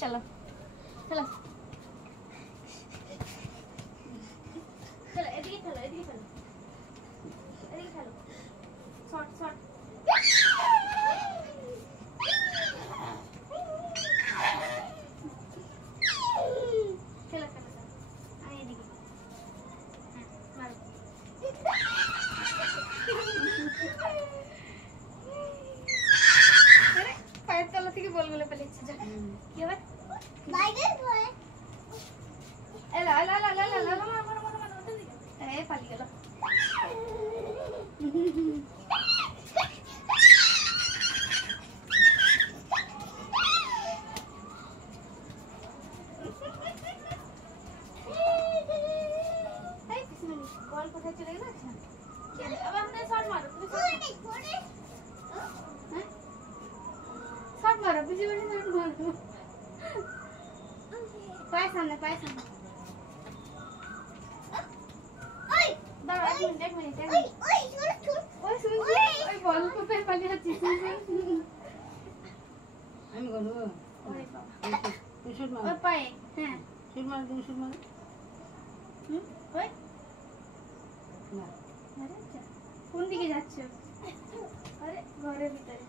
চলো চলো চলো এদিকে খেলো এদিকে খেলো এদিকে খেলো শর্ট শর্ট খেলো খেলো আমি এদিকে মারো আরে পায়ের তলা থেকে বলগুলো পেলেছে যা কি হবে বাইরে ধরে এলা এলা এলা এলা এলা মার মার মার মার ওদিকে এ পালিয়ে গেল এই পিছনে বল কোথায় চলে গেল अब हमने शॉट मारो शॉट मारो पीछे पीछे शॉट मारो पाए सामने ओए दादा एक मिनट ओए ओए सुन ओए बॉल को पे पाली हच्ची আমি করব ओए बाबा তুই শট মার ओए पाए हैं শট মার ओए না আরে কোন দিকে যাচ্ছে আরে ঘরের ভিতরে